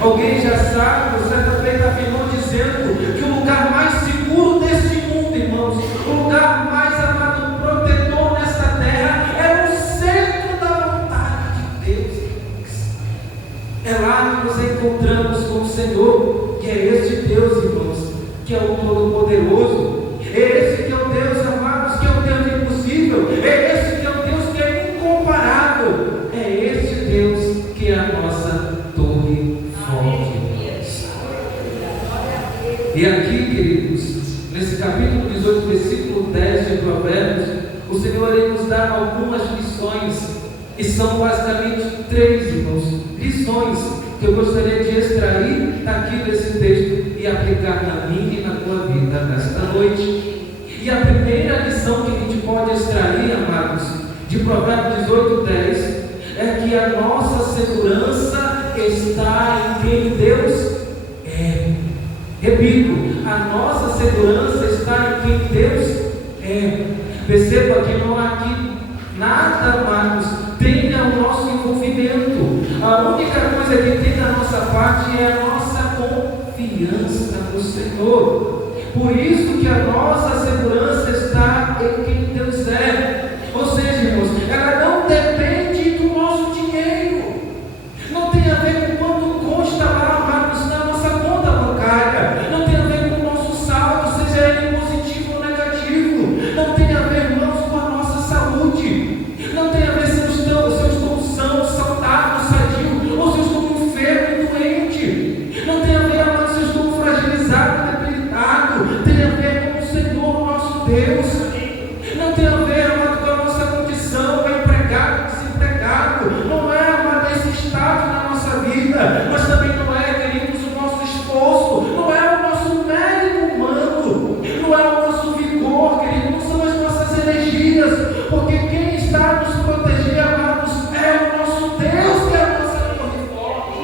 Alguém já sabe, certa feita afirmou dizendo que o lugar mais seguro deste mundo, irmãos, o lugar mais amado, protetor nesta terra, é o centro da vontade de Deus, irmãos. É lá que nos encontramos com o Senhor, que é este Deus, irmãos, que é o Todo-Poderoso. É esse que é o Deus, amados, que é o Deus impossível. É esse que é o Deus que é incomparável. É esse Deus que é a nossa torre forte. E aqui, queridos, nesse capítulo 18, versículo 10 de Provérbios, o Senhor ele nos dá algumas lições, e são basicamente 3, irmãos, lições que eu gostaria de extrair daqui desse texto e aplicar na minha e na tua vida nesta noite. E a primeira lição que a gente pode extrair, amados, de Provérbios 18, 10, é que a nossa segurança está em quem Deus é. Repito, a nossa segurança está em quem Deus é. Perceba que não há aqui nada, amados, tenha o nosso envolvimento. A única coisa que tem da nossa parte é a nossa confiança no Senhor. Por isso que a nossa segurança está em quem Deus é. Ou seja, irmãos, ela não depende do nosso dinheiro. Não tem a ver com quanto consta lá, amados, na nossa conta bancária. Não tem a ver com o nosso saldo, seja ele positivo ou negativo. Não tem a ver, irmãos, com a nossa saúde. Não tem a ver se eu estou são, saudável, sadio, ou se eu estou enfermo e doente. Não tem a ver, amados, se eu estou fragilizado, debilitado. Tem a ver com o Senhor, nosso Deus. Não tem a ver, amado, com a nossa condição, empregado, desempregado. Não é, amado, esse estado na nossa vida, mas também não é, queridos, o nosso esforço, não é o nosso mérito humano, não é o nosso vigor, queridos, não são as nossas energias, porque quem está a nos proteger, amados, é o nosso Deus, que é a nossa torre forte.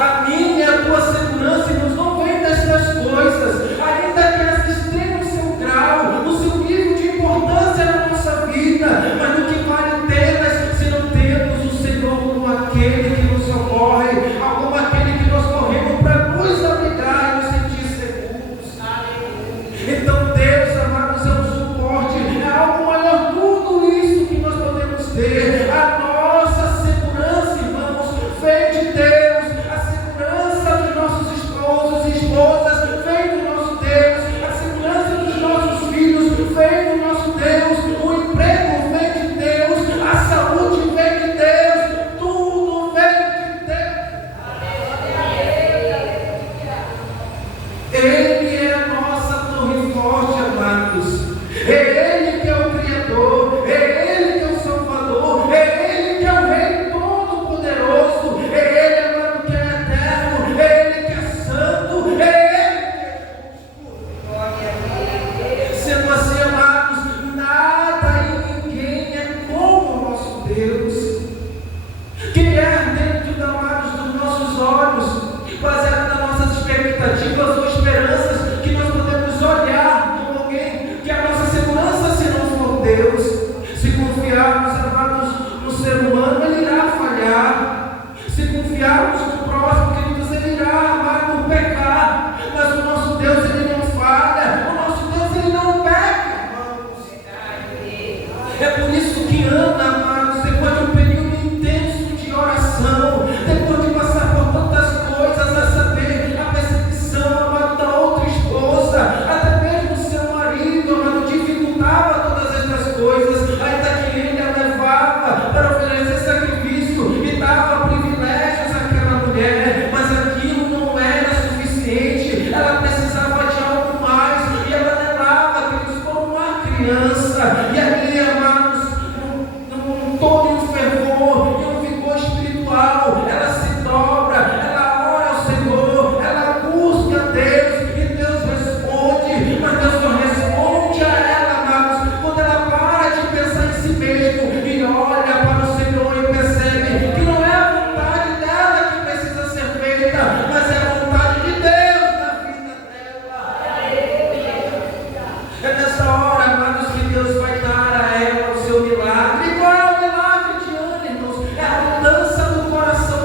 A minha e a tua segurança, irmãos, não vem dessas coisas, ainda que elas tenham o seu grau, o seu nível de importância na nossa vida, mas o que vale telas se não temos o Senhor como aquele que nos socorre, como aquele que nós corremos para nos abrigar e nos sentir seguros. Então Deus, amados, é um suporte, é algo maior, tudo isso que nós podemos ter. A nossa segurança, irmãos, vem de Deus. A segurança dos nossos esposos e esposas vem do nosso Deus. A segurança dos nossos filhos vem do nosso Deus. O emprego vem de Deus. A saúde vem de Deus. Tudo vem de Deus. Ele é a nossa torre forte, amados. É Ele que é o Criador. É Ele que é o Salvador. É Ele que é o Rei Todo-Poderoso. É Ele, amado, que é eterno. É Ele que é santo. É Ele que é justo. Sendo assim, amados, nada e ninguém é como o nosso Deus. Quem é dentro, amados, dos nossos olhos, baseado nas nossas expectativas ou esperanças, que nós podemos olhar como alguém, que a nossa segurança, se não for Deus, se confiarmos, amados, no ser humano, ele irá falhar. Se confiarmos no próximo, queridos, ele irá, amado, pecar. Mas o nosso Deus, ele não falha. O nosso Deus, ele não peca, irmãos. É por isso que Ana, amados, depois de um período intenso de oração, depois de passar por tantas coisas, a saber, a perseguição, amado, da outra esposa, até mesmo seu marido, amado, dificultava todas estas coisas, ainda que ele a levava para oferecer sacrifício e dava privilégios àquela mulher, mas aquilo não era suficiente. Ela precisava de algo mais, e ela levava aqueles como uma criança, e ali, amados, todo um fervor e um vigor espiritual, ela se dobra, ela ora ao Senhor, ela busca Deus, e Deus responde. Mas Deus não responde a ela, amados, quando ela para de pensar em si mesmo e olha para o Senhor e percebe que não é a vontade dela que precisa ser feita, mas é a vontade de Deus na vida dela. É nessa hora, amados, que Deus vai dar a ela o seu milagre. E qual é o milagre de Ana, irmãos? É a mudança do coração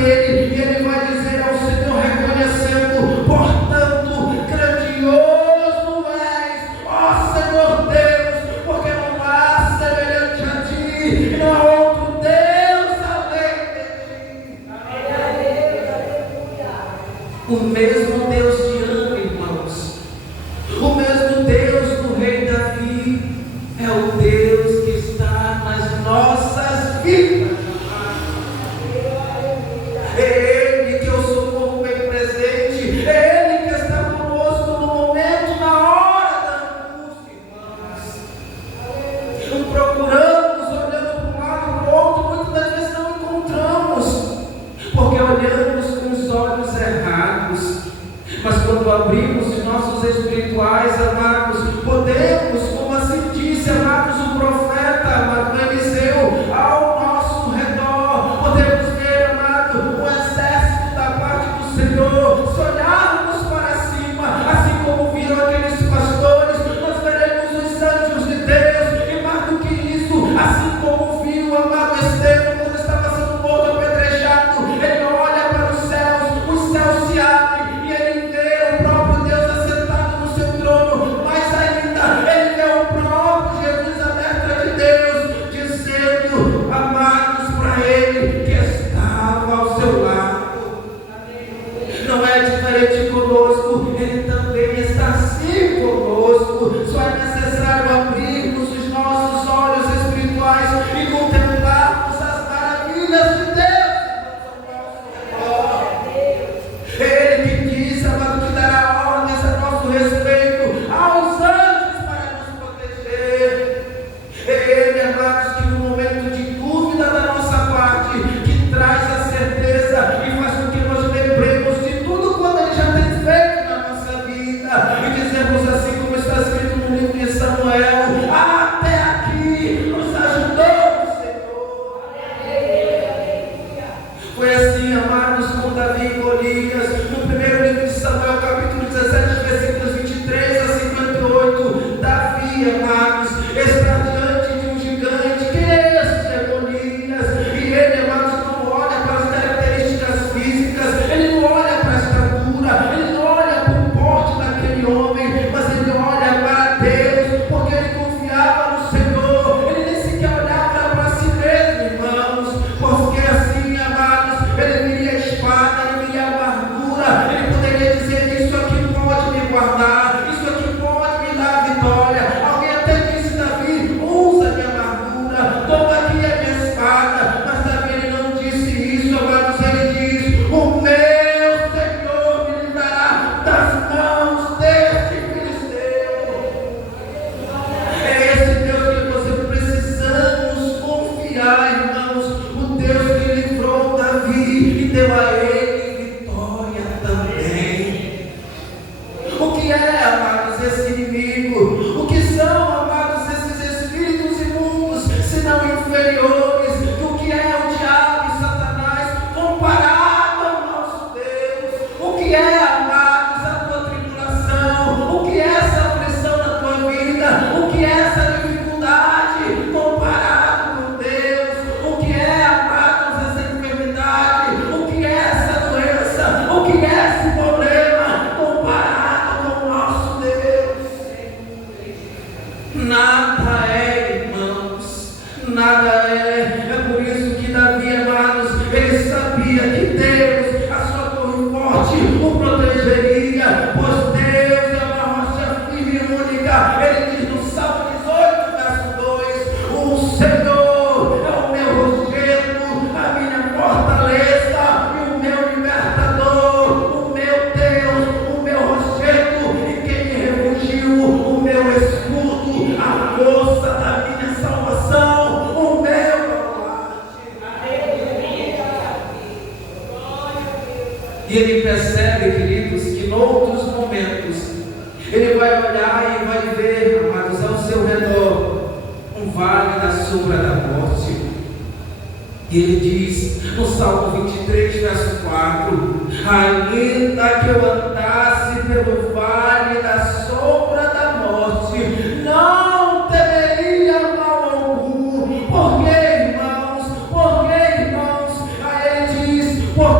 dele, e ele vai dizer ao Senhor, reconhecendo: portanto, grandioso és, ó Senhor Deus, porque não há semelhante a ti, e não há outro Deus além de ti. O mesmo Deus te ama, irmãos. O mesmo Deus do rei Davi é o Deus que está nas nossas vidas. É Ele que é o socorro bem presente. É Ele que está conosco no momento, na hora da angústia, irmãos. Procuramos, olhando para um lado e para o outro, muitas das vezes não encontramos, porque olhamos com os olhos errados. Mas quando abrimos os nossos espirituais, amados, podemos, como assim disse, amados, o profeta, amado Eliseu, ao nosso redor, podemos ver, amado, o exército da parte do Senhor. Se olharmos para cima, assim como viram aqueles pastores, nós veremos os anjos de Deus, e mais do que isso, assim como viu o amado Estevão, quando estava sendo morto apedrejado, ele olha para os céus se abrem, e ele vê o próprio Deus assentado no seu trono, mas ainda ele vê o próprio Jesus à destra de Deus, dizendo, amados, para ele que estava ao seu lado. Não é diferente conosco, ele também está assim conosco. Só é necessário abrirmos os nossos olhos espirituais e contemplarmos as maravilhas de Deus. Ele que diz, amado, que dará ordens a nosso respeito aos anjos para nos proteger. Ele, amados, que no momento de dúvida da nossa parte, que traz a certeza e faz com que nós lembremos de tudo quanto ele já tem feito na nossa vida, e dizemos assim, como está escrito no livro de Samuel: até aqui nos ajudou o Senhor. Foi assim, amados, com Davi e Golias, no primeiro livro de Samuel, capítulo 17, versículos 23 a 58. Davi, amados, está diante de um gigante, que este é Golias, e ele, amados, não olha para as características físicas, ele não olha para a estatura, ele não olha para o porte daquele homem, mas ele olha para Deus, porque ele confiava no Senhor. Ele nem sequer olhava para si mesmo, irmãos, porque assim, amados, ele viria a espada, ele viria a amargura, ele poderia dizer: isso aqui pode me guardar, isso aqui pode me dar vitória. Alguém até disse: Davi, usa minha amargura, toma aqui a minha espada. Mas Davi, ele não disse isso, amados, ele diz: o meu Senhor me livrará das mãos deste filisteu. É esse Deus que você precisamos confiar, irmãos. O Deus que livrou Davi e deu a ele vitória também. O que é, amados, esse inimigo? O que são, amados, esses espíritos imundos, se não inferiores? O que é o diabo e Satanás comparado ao nosso Deus? O que é, amados, a tua tribulação? O que é essa aflição na tua vida? O que é essa dificuldade comparado com Deus? O que é, amados, essa enfermidade? O que é essa doença? O que é esse problema comparado com o nosso Deus? Nada é, irmãos, nada é. É por isso que Davi, amados, ele sabia que Deus, a sua torre forte, o protegeria, pois Deus é uma rocha firme e única. Ele diz no Salmo 18, verso 2: o Senhor é o meu rochedo, a minha fortaleza e o meu libertador, o meu Deus, o meu rochedo, e quem me refugiu, o meu escudo, a força da minha salvação, o meu baluarte. E ele percebe, queridos, que em outros momentos ele vai olhar e vai ver, amados, ao seu redor um vale da sombra da morte. E ele diz no Salmo 23, verso 4: ainda que eu andasse pelo vale da sombra da morte, não temeria mal algum. Por quê, irmãos? Aí ele diz: porque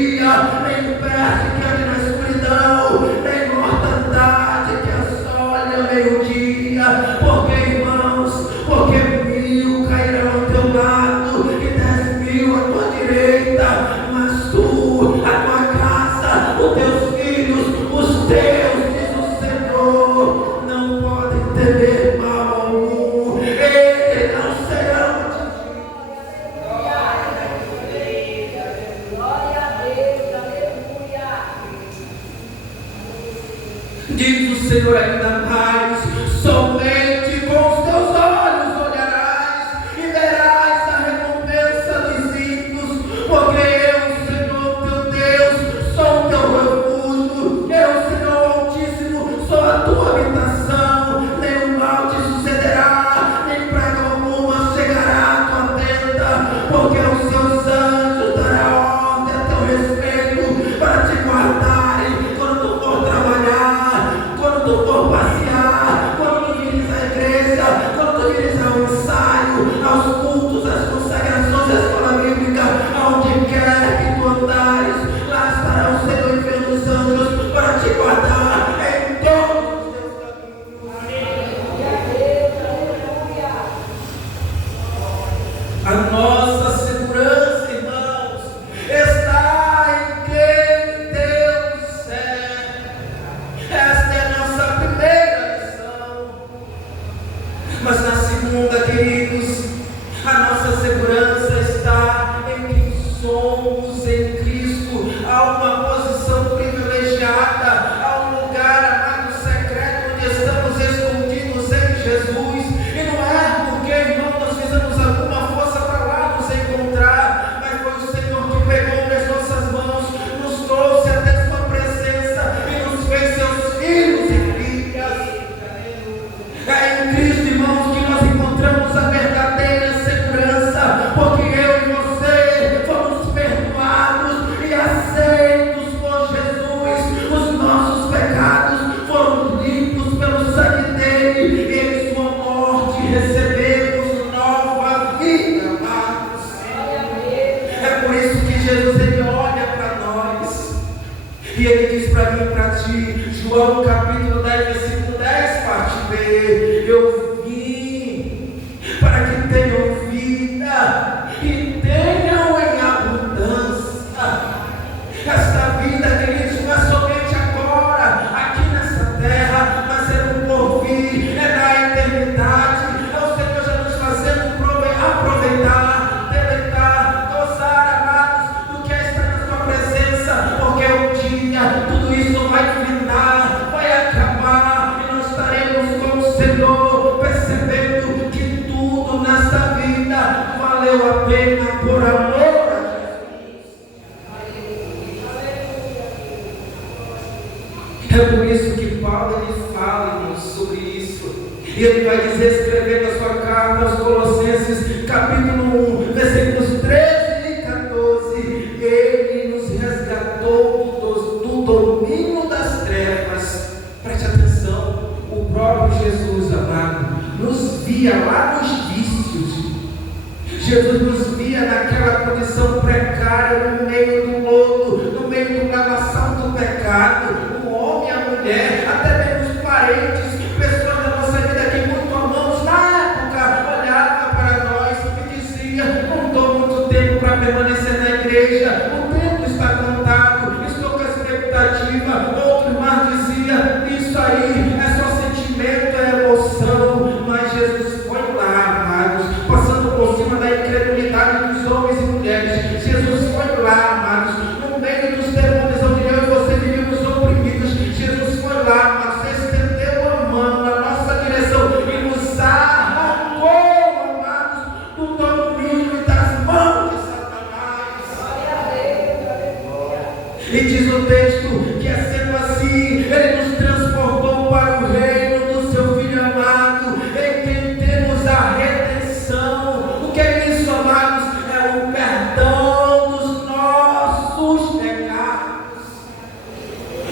meio-dia, nem peste que ande na escuridão, nem mortandade que assole ao meio-dia. Porque, irmãos, porque 1000 cairão ao teu lado e 10.000 à tua direita, mas tu, a tua casa, os teus filhos, os teus, diz o Senhor, não podem temer mal algum. Eles não serão atingidos. Glória a Deus, aleluia. Diz o Senhor ainda mais: somente com os teus olhos olharás e verás a recompensa dos ímpios, porque eu, Senhor teu Deus, sou o teu refúgio, eu, Senhor Altíssimo, sou a tua habitação. Nenhum mal te sucederá, nem praga alguma chegará à tua tenda, porque aos seus anjos dará ordem a teu respeito para te guardarem quando tu for trabalhar, quando tu for passear, quando tu vires à igreja, quando tu vires ao ensaio, aos cultos, às consagrações, à escola bíblica, aonde quer que tu andares, lá estará o Senhor enviando os anjos para te guardar em todos os teus caminhos. Glória a Deus, aleluia. A nossa segurança, irmãos, está em quem Deus é. Esta é a nossa primeira lição. Mas na segunda, queridos, a nossa segurança está em quem somos em Cristo. Há uma posição privilegiada, há um lugar, amado, secreto, onde estamos escondidos em Jesus. E não é porque, irmão, nós fizemos alguma força para lá nos encontrar, mas foi o Senhor que pegou nas nossas mãos, nos trouxe até sua presença e nos fez seus filhos e filhas. É em Cristo, irmãos, que nós encontramos a verdadeira segurança, porque eu e você fomos perdoados e aceitos por Jesus. Os nossos pecados foram limpos pelo sangue dele, e em sua morte recebemos nova vida, amados. Glória a Deus. É por isso que Jesus, ele olha para nós e ele diz para mim e para ti, João capítulo 10, versículo 10, parte B: eu vim para que tenham vida e tenham em abundância. Esta vida, queridos, não é somente agora, aqui nessa terra, mas é no porvir, é na eternidade. É o Senhor já nos fazendo aproveitar, deleitar, gozar, amados, do que está na sua presença, porque um dia tudo isso vai findar, vai acabar, e nós estaremos com o Senhor, percebendo que tudo nesta vida valeu a pena por amor a Jesus. É por isso que Paulo, ele fala, irmãos, sobre isso. E ele vai dizer, escrevendo a sua carta aos Colossenses, capítulo 1, versículos 13 e 14: ele nos resgatou do domínio das trevas. Preste atenção, o próprio Jesus, amado, nos via lá nos vícios. Jesus nos via naquela condição precária, no meio do lodo, no meio do lavação do pecado. O homem, a mulher, até mesmo os parentes, pessoas da nossa vida que muito amamos, na época olhava para nós e dizia: não estou muito tempo para permanecer na igreja, o tempo está contado, estou com expectativa. Outro irmão dizia: isso aí é só sentimento, é emoção. Mas Jesus foi lá, amados, passando por cima da incredulidade dos homens e mulheres. Jesus foi lá, amados, no meio dos demônios onde eu e você vivíamos oprimidos. Jesus foi lá, amados, estendeu a mão na nossa direção e nos arrancou, amados, do domínio e das mãos de Satanás. Glória a Deus, aleluia. E diz o texto que, sendo assim, ele nos transportou para o reino do seu Filho amado, em quem temos a redenção. O que é isso, amados? É o perdão dos nossos pecados.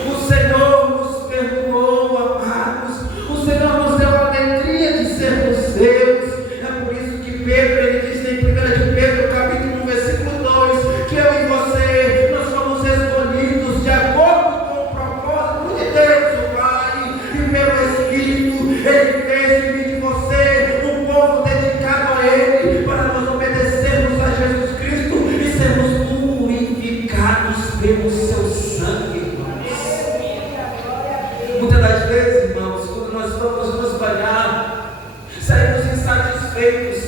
O Senhor nos perdoou, amados. O Senhor nos deu a alegria de sermos seus. É por isso que Pedro, ele diz em 1 de Pedro, capítulo 1, versículo 2, que eu e você, nós fomos veio o seu sangue, irmãos. Muitas das vezes, irmãos, quando nós vamos nos banhar, saímos insatisfeitos,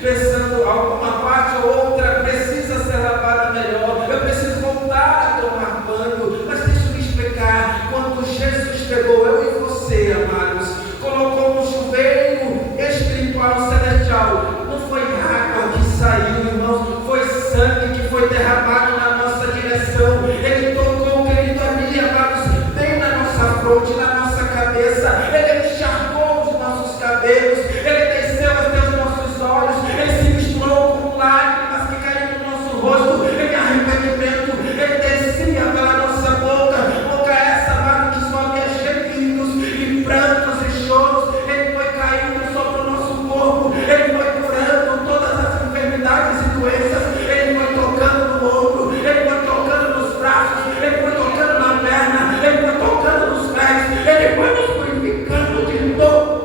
pensando alguma parte ou outra precisa ser lavada melhor, eu preciso voltar a tomar banho. Mas deixa eu me explicar, quando Jesus pegou eu e você, amados, colocou um chuveiro espiritual celestial, não foi água que saiu, irmãos, foi sangue que foi derramado na nossa direção. Ele tocou, querido, ali, amados, bem na nossa fronte, na nossa cabeça. Ele encharcou os nossos cabelos, ele desceu até os nossos olhos, ele se misturou com lágrimas que caíram no nosso rosto, em arrependimento. Ele descia pela nossa boca essa, amado, que só havia gemidos e prantos e choros. Ele foi caindo sobre o nosso corpo, ele foi curando todas as enfermidades e doenças. Ele foi tocando no ombro, ele foi tocando nos braços, ele foi tocando na perna, ele foi tocando nos pés, ele foi nos purificando de todo.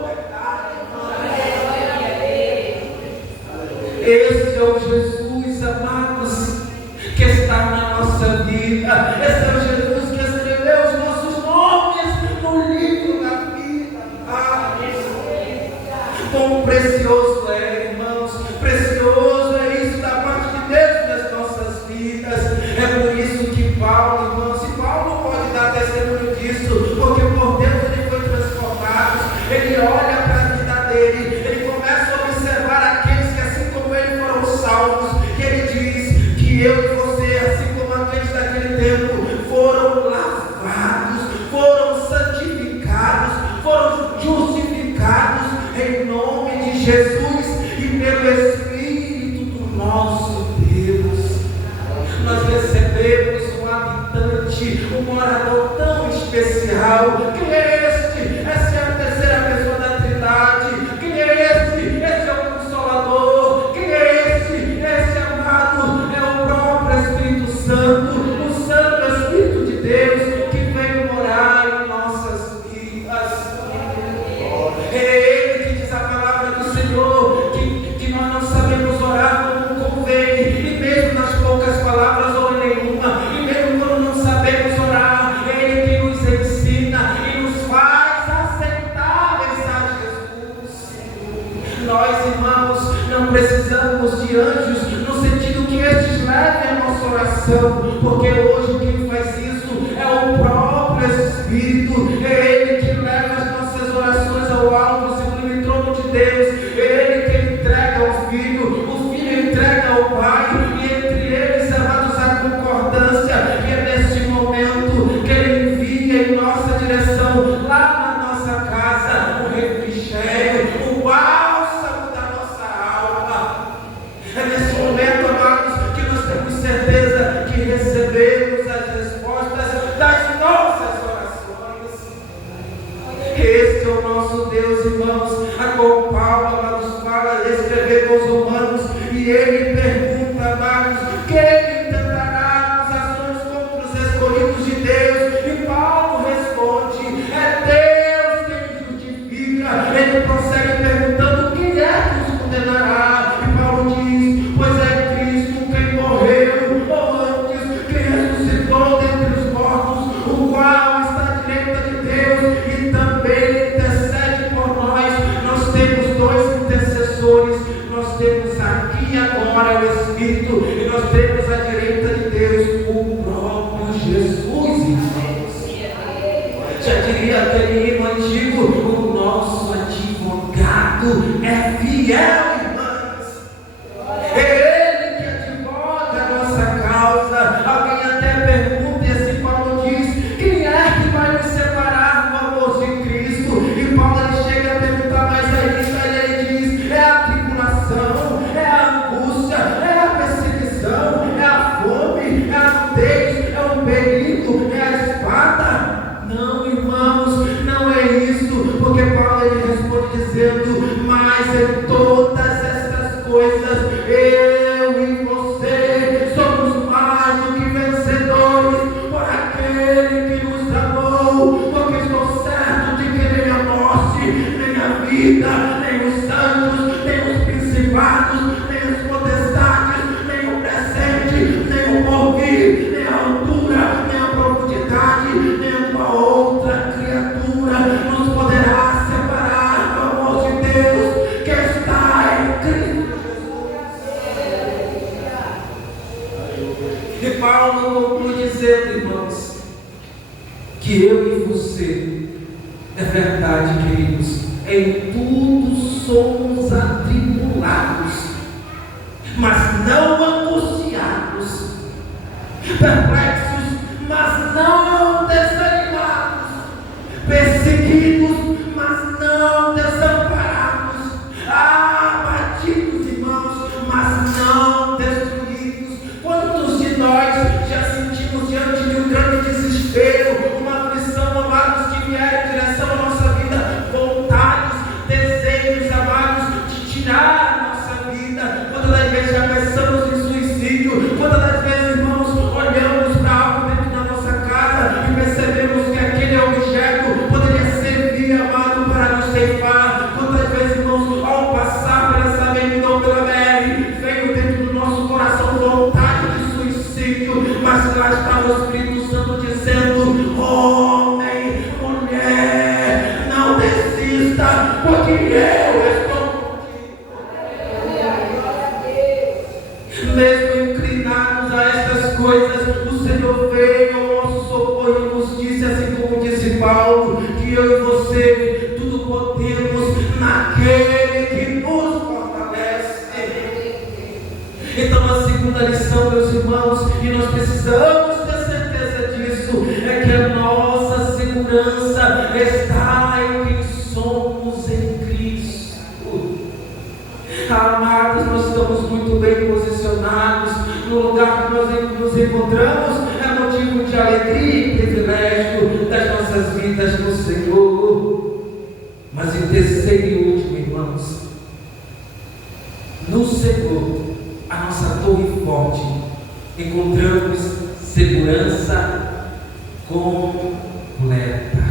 Esse é o Jesus, amados, que está na nossa vida. Esse é o Jesus que escreveu os nossos nomes no livro da vida. Quão precioso é, irmãos, precioso é isso da parte de Deus nas nossas vidas. É por isso que Paulo, irmãos, e Paulo pode dar testemunho disso, porque por dentro ele foi transformado. Ele olha para a vida dele, ele começa a observar aqueles que assim como ele foram salvos, que ele diz que eu e você, assim como aqueles daquele tempo, foram lavados, foram santificados, foram justificados em nome de Jesus e pelo Espírito do nosso Deus. Nós recebemos um habitante, um morador tão especial. Quem é este? Essa é a terceira pessoa da Trindade. Quem é este? Esse é o Consolador. Quem é este? Esse, amado, é o próprio Espírito Santo, o Santo Espírito de Deus que veio morar em nossas vidas. É Ele que diz a palavra do Senhor, que nós não sabemos orar como convém, e mesmo nas poucas palavras ou em nenhuma, e mesmo quando não sabemos orar, é Ele que nos ensina e nos faz aceitáveis a Jesus. Nós, irmãos, não precisamos de anjos no sentido que estes levem a nossa oração, porque hoje quem faz isso é o próprio Espírito. É Ele que leva as nossas orações ao alto, ao sublime trono de Deus. É Ele que entrega ao Filho, o Filho entrega ao Pai, e entre eles, amados, a concordância. E é neste momento que Ele envia em nossa direção, lá na nossa casa, o refrigério, o bálsamo da nossa alma. É nesse momento, amados, que nós temos certeza que recebemos as respostas das nossas orações. Esse é o nosso Deus, irmãos, a qual Paulo, amados, fala, escrever aos Romanos, e ele pergunta, amados, quem tentará acusações contra os escolhidos de Deus? E Paulo responde, é Deus quem justifica. Ele prossegue perguntando, quem é que os condenará? E Paulo diz, pois é Cristo quem morreu, ou antes, quem ressuscitou dentre os mortos, o qual está à direita de Deus e também intercede por nós. Nós temos dois intercessores, nós temos aqui agora o Espírito, e nós temos à direita de Deus o próprio Jesus, irmãos. Já diria aquele hino antigo, o nosso advogado é fiel, irmãos. É Ele que advoga a nossa causa. Alguém até pergunta, e assim Paulo diz, quem é que vai nos separar do amor de Cristo? E Paulo ele chega a perguntar mais ainda, e ele diz, é a tribulação, é a angústia, é a perseguição, é a fome, é a nudez, é o perigo, é a espada? Não, irmãos, não é isso, porque Paulo ele responde dizendo, mas concluo dizendo, irmãos, que eu e você, é verdade, queridos, em tudo somos atribulados, mas não angustiados, perplexos, mas não desanimados, perseguidos, mas não desamparados, abatidos, irmãos, mas não destruídos. Quantos de nós já sentimos diante de um grande desespero, uma aflição, amados, que vier em direção à nossa vida, vontades, desejos, amados, de tirar a nossa vida? Quantas das vezes já pensamos em suicídio? Quantas das vezes, irmãos, olhamos para algo dentro da nossa casa e percebemos que aquele objeto poderia servir, amado, para nos ceifar? Quantas vezes, irmãos, ao passar por essa avenida ou pela BR, veio dentro do nosso coração vontade de suicídio, mas lá estava o Espírito Santo dizendo: homem, mulher, não desista, porque eu estou mesmo inclinados a estas coisas, o Senhor veio ao nosso socorro e nos disse, assim como disse Paulo, que eu e você tudo podemos naquele que nos fortalece. Então a segunda lição, meus irmãos, e nós precisamos ter certeza disso, é que a nossa segurança está em quem somos em Cristo. Amados, nós estamos muito bem posicionados no lugar que nós nos encontramos, é motivo de alegria e privilégio das nossas vidas no Senhor. Mas em terceiro e último, irmãos, no Senhor, a nossa torre forte, encontramos segurança completa.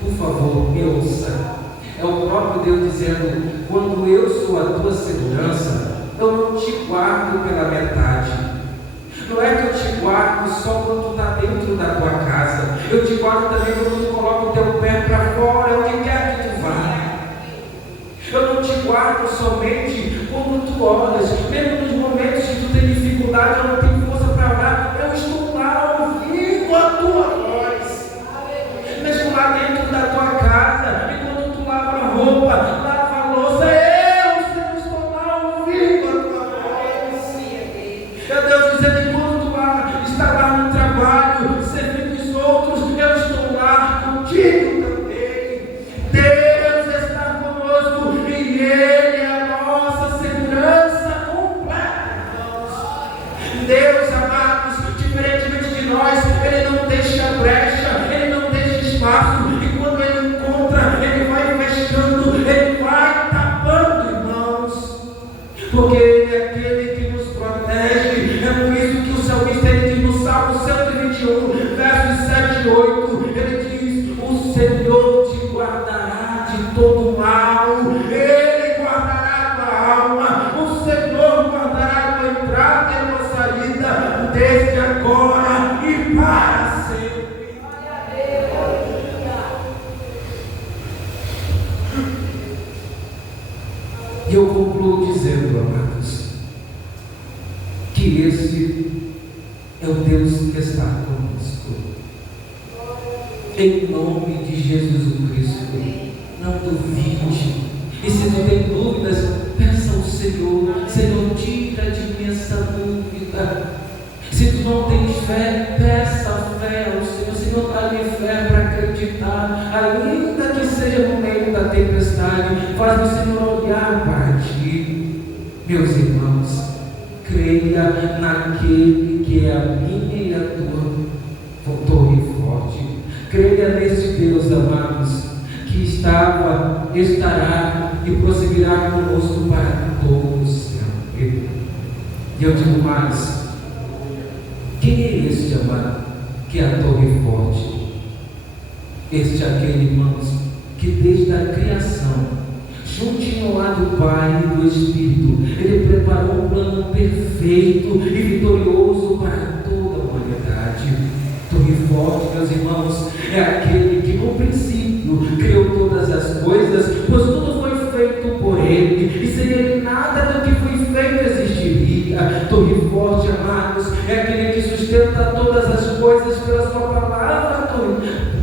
Por favor, me ouça. É o próprio Deus dizendo: quando eu sou a tua segurança, eu não te guardo pela metade. Não é que eu te guardo só quando tu está dentro da tua casa. Eu te guardo também quando tu coloca o teu pé para fora, onde quer que tu vá. Eu não te guardo somente quando tu oras, mesmo nos momentos que tu tem dificuldade, eu não tenho força para orar, eu estou lá ouvindo a tua voz. Mesmo lá dentro da tua casa, e quando tu lava a roupa, lava a louça, eu estou lá ouvindo a tua voz. Meu Deus, dizendo que quando tu está lá no trabalho, servindo os outros, eu estou lá contigo também. Deus está conosco e Ele é a nossa segurança completa. Deus, amados, diferentemente de nós, Ele não deixa brecha, Ele não deixa espaço, e quando Ele encontra, Ele vai fechando, Ele vai tapando, irmãos, porque Ele é aquele que nos protege. É por isso que o salmista, ele diz no Salmo 121, versos 7 e 8, ele diz: o Senhor te guardará de todo mal, Ele guardará a tua alma, o Senhor guardará a tua entrada e a tua saída, desde agora e para sempre. E eu concluo dizendo, amados, que esse é o Deus que está conosco. Em nome de Jesus Cristo, não duvide. E se tu tem dúvidas, peça ao Senhor: Senhor, tira de mim essa dúvida. Se tu não tens fé, peça fé ao Senhor. Senhor, dá-me fé para acreditar, ainda que seja no meio da tempestade. Faz o Senhor olhar para ti. Meus irmãos, creia naquele que é a minha e a tua torre forte. Creia nesse Deus, amados, que estava, estará e prosseguirá conosco para todo sempre. E eu digo mais: quem é este, amado, que é a torre forte? Este é aquele, irmãos, que desde a criação, juntinho lá do Pai e do Espírito, Ele preparou um plano perfeito e vitorioso para toda a humanidade. Torre forte, meus irmãos, é aquele que no princípio criou todas as coisas, pois tudo foi feito por Ele, e sem Ele nada do que foi feito existiria. Torre forte, amados, é aquele que sustenta todas as coisas pela sua palavra,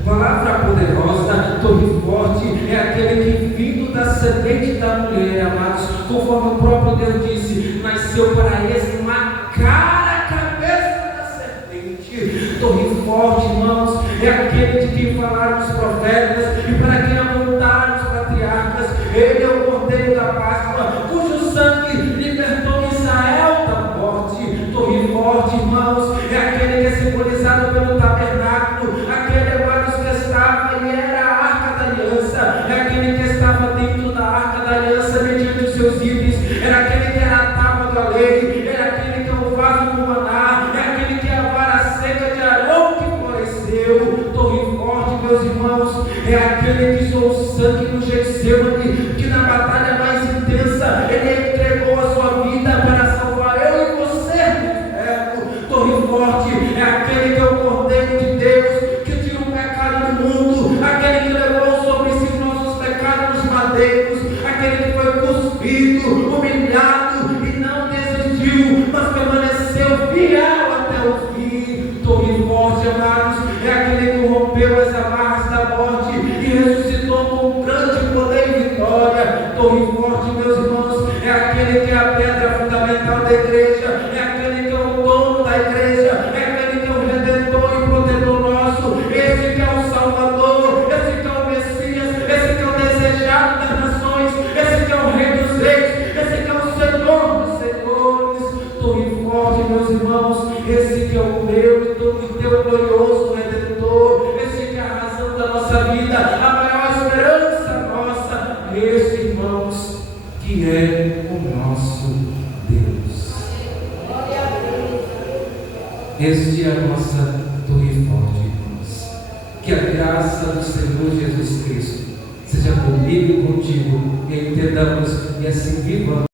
palavra poderosa. Torre forte é aquele que, vindo da semente da mulher, amados, conforme o próprio Deus disse, nasceu para esmagar a cabeça da serpente. Torre forte, irmãos, é aquele de quem falaram os profetas e para quem apontaram os patriarcas. Ele é o Cordeiro da Páscoa, cujo sangue libertou Israel da morte. Torre forte, irmãos, é aquele que é simbolizado pelo tabernáculo, aquele, amados, que estava e era a arca da aliança, é aquele que estava dentro da arca da aliança mediante os seus itens, era aquele que era a tábua da lei, era aquele que é o vaso do maná, é aquele que é a vara seca de Arão que floresceu. Torre forte, meus irmãos, é aquele que usou o sangue no Getsemane, que na batalha mais intensa ele entregou a sua vida para salvar eu e você do inferno. Torre forte é aquele que é o Cordeiro de Deus, que tira o pecado do mundo, aquele que levou sobre si nossos pecados nos madeiros, aquele que foi cuspido, humilhado e não desistiu, mas permaneceu fiel até o fim. Torre forte, amados, é aquele que rompeu as amarras da morte e ressuscitou com grande poder e vitória. Torre forte, meus irmãos, é aquele que é a pedra fundamental da igreja, é aquele que é o dono da igreja, é aquele que é o redentor e protetor nosso, esse que é o Salvador, esse que é o Messias, esse que é o desejado das nações, esse que é o Rei dos Reis, esse que é o Senhor dos Senhores. Torre forte, meus irmãos, esse que é o meu e teu glorioso Redentor, esse que é a razão da nossa vida, a maior esperança nossa, esse, irmãos, que é o nosso Deus. Este é a nossa torre forte, irmãos. Que a graça do Senhor Jesus Cristo seja comigo e contigo, e entendamos e assim vivamos.